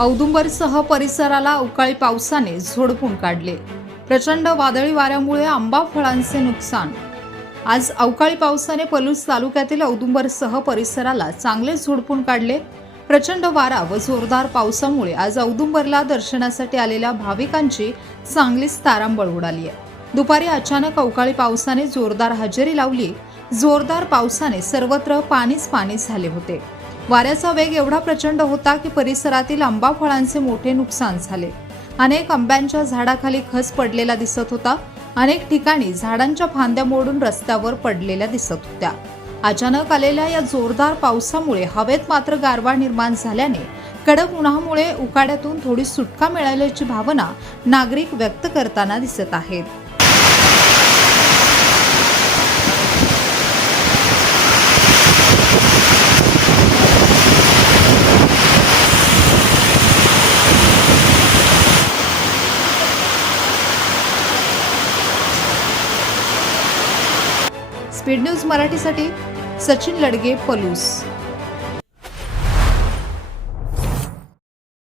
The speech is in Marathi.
औदुंबरसह परिसराला अवकाळी पावसाने झोडपून काढले. प्रचंड वादळी वाऱ्यामुळे आंबा फळांचे नुकसान. आज अवकाळी पावसाने पलूस तालुक्यातील औदुंबरसह परिसराला चांगले झोडपून काढले. प्रचंड वारा व जोरदार पावसामुळे आज औदुंबरला दर्शनासाठी आलेल्या भाविकांची चांगलीच तारांबळ उडाली आहे. दुपारी अचानक अवकाळी पावसाने जोरदार हजेरी लावली. जोरदार पावसाने सर्वत्र पाणीच पाणी झाले होते. वाऱ्याचा वेग एवढा प्रचंड होता की परिसरातील आंबा फळांचे मोठे नुकसान झाले. अनेक आंब्यांच्या झाडाखाली खच पडलेला दिसत होता. अनेक ठिकाणी झाडांच्या फांद्या मोडून रस्त्यावर पडलेल्या दिसत होत्या. अचानक आलेल्या या जोरदार पावसामुळे हवेत मात्र गारवा निर्माण झाल्याने कडक उन्हामुळे उकाड्यातून थोडी सुटका मिळाल्याची भावना नागरिक व्यक्त करताना दिसत आहेत. स्पीड न्यूज मराठीसाठी सचिन लडगे, पलूस.